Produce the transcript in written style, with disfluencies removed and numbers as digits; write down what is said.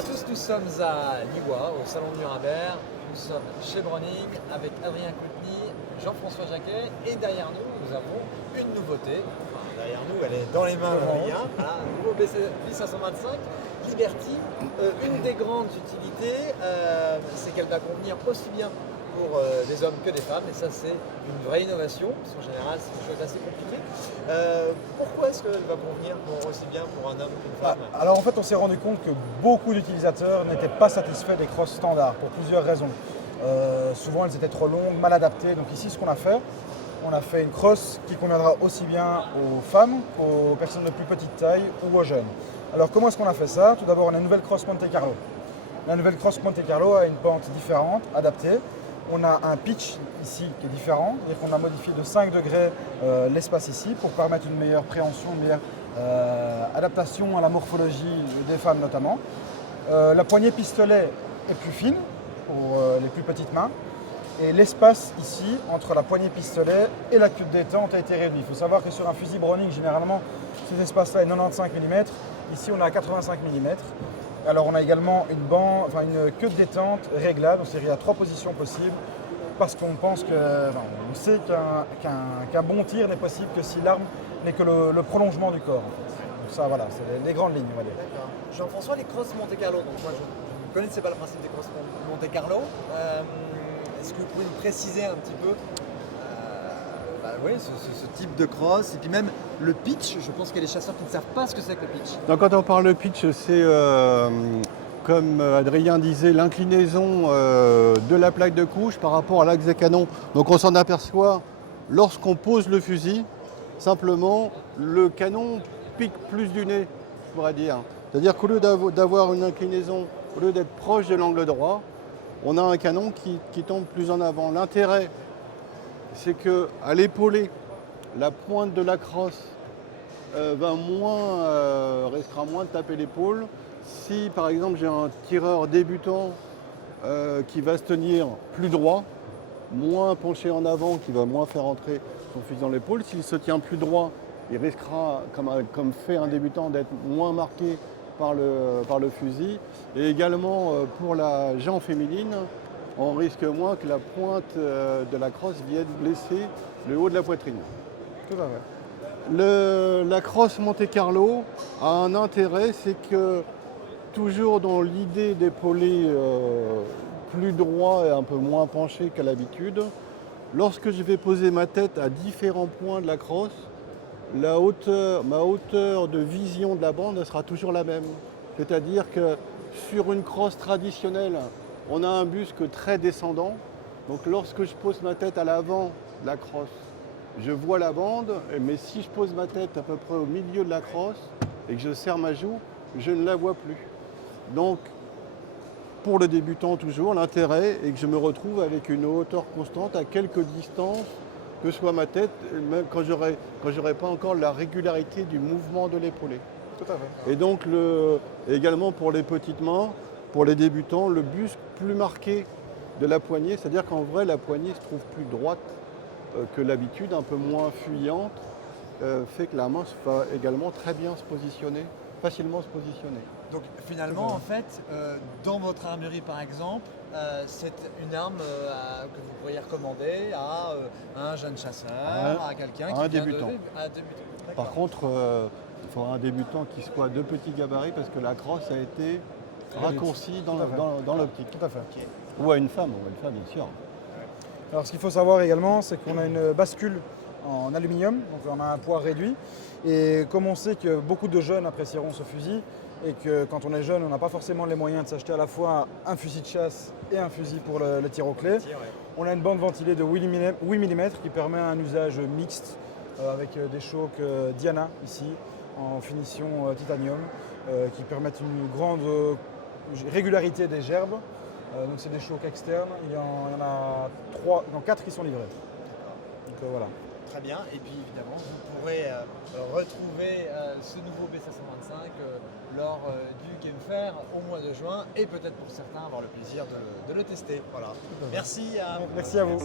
à tous, nous sommes à Liwa, au Salon Nuremberg. Nous sommes chez Browning avec Adrien Couteny, Jean-François Jacquet et derrière nous avons une nouveauté. Enfin, derrière nous, elle est dans les mains d'Adrien. Un nouveau B525 Liberty. Une des grandes utilités, c'est qu'elle va convenir aussi bien pour des hommes que des femmes, et ça c'est une vraie innovation, parce qu'en général c'est quelque chose d'assez compliqué. Pourquoi est-ce qu'elle va convenir aussi bien pour un homme qu'une femme? Alors en fait on s'est rendu compte que beaucoup d'utilisateurs n'étaient pas satisfaits des crosses standards pour plusieurs raisons. Souvent elles étaient trop longues, mal adaptées, donc ici ce qu'on a fait une crosse qui conviendra aussi bien aux femmes qu'aux personnes de plus petite taille ou aux jeunes. Alors comment est-ce qu'on a fait ça? Tout d'abord on a une nouvelle crosse Monte Carlo. La nouvelle crosse Monte Carlo a une pente différente, adaptée. On a un pitch ici qui est différent, c'est-à-dire qu'on a modifié de 5 degrés l'espace ici pour permettre une meilleure préhension, une meilleure adaptation à la morphologie des femmes notamment. La poignée pistolet est plus fine pour les plus petites mains. Et l'espace ici, entre la poignée pistolet et la queue de détente a été réduit. Il faut savoir que sur un fusil Browning, généralement, cet espace-là est 95 mm. Ici, on est à 85 mm. Alors, on a également une queue de détente réglable. C'est-à-dire qu'il y a 3 positions possibles parce qu'on pense on sait qu'un bon tir n'est possible que si l'arme n'est que le prolongement du corps. En fait. Donc ça, voilà, c'est les grandes lignes, on va dire. D'accord. Jean-François, les crosses Monte Carlo, donc moi je ne connaissais pas le principe des crosses Monte Carlo. Est-ce que vous pouvez nous préciser un petit peu ce type de crosse et puis même le pitch? Je pense qu'il y a des chasseurs qui ne savent pas ce que c'est que le pitch. Donc quand on parle de pitch, c'est comme Adrien disait, l'inclinaison de la plaque de couche par rapport à l'axe des canons. Donc on s'en aperçoit lorsqu'on pose le fusil, simplement le canon pique plus du nez, je pourrais dire. C'est-à-dire qu'au lieu d'avoir une inclinaison, au lieu d'être proche de l'angle droit, on a un canon qui tombe plus en avant. L'intérêt, c'est qu'à l'épauler, la pointe de la crosse risquera moins de taper l'épaule. Si par exemple j'ai un tireur débutant qui va se tenir plus droit, moins penché en avant, qui va moins faire entrer son fusil dans l'épaule, s'il se tient plus droit, il risquera, comme fait un débutant, d'être moins marqué par le fusil. Et également pour la jambe féminine, on risque moins que la pointe de la crosse vienne blesser le haut de la poitrine. Tout à fait. La crosse Monte Carlo a un intérêt, c'est que toujours dans l'idée d'épauler plus droit et un peu moins penché qu'à l'habitude, lorsque je vais poser ma tête à différents points de la crosse, ma hauteur de vision de la bande elle sera toujours la même. C'est-à-dire que sur une crosse traditionnelle, on a un busque très descendant. Donc lorsque je pose ma tête à l'avant de la crosse, je vois la bande, mais si je pose ma tête à peu près au milieu de la crosse et que je serre ma joue, je ne la vois plus. Donc, pour le débutant toujours, l'intérêt est que je me retrouve avec une hauteur constante à quelque distance que soit ma tête, même quand j'aurai pas encore la régularité du mouvement de l'épaulé. Tout à fait. Et donc, également pour les petites mains, pour les débutants, le busque plus marqué de la poignée, c'est-à-dire qu'en vrai, la poignée se trouve plus droite que l'habitude, un peu moins fuyante, fait que la main va également très bien se positionner, facilement se positionner. Donc finalement, en fait, dans votre armurerie par exemple, c'est une arme que vous pourriez recommander à un jeune chasseur, à quelqu'un qui un vient débutant. à un débutant. Par contre, il faudra un débutant qui soit de petits gabarits parce que la crosse a été raccourcie dans l'optique. Tout à fait. Ok. Ou à une femme, bien sûr. Alors ce qu'il faut savoir également, c'est qu'on a une bascule en aluminium, donc on a un poids réduit. Et comme on sait que beaucoup de jeunes apprécieront ce fusil, et que quand on est jeune, on n'a pas forcément les moyens de s'acheter à la fois un fusil de chasse et un fusil pour le tir au clé, on a une bande ventilée de 8 mm qui permet un usage mixte avec des chocs Diana ici, en finition titanium, qui permettent une grande régularité des gerbes. Donc c'est des chocs externes, il y en a 4 qui sont livrés. Donc voilà. Très bien, et puis évidemment vous pourrez retrouver ce nouveau B525 lors du Game Fair au mois de juin et peut-être pour certains avoir le plaisir de le tester. Voilà. Merci à vous.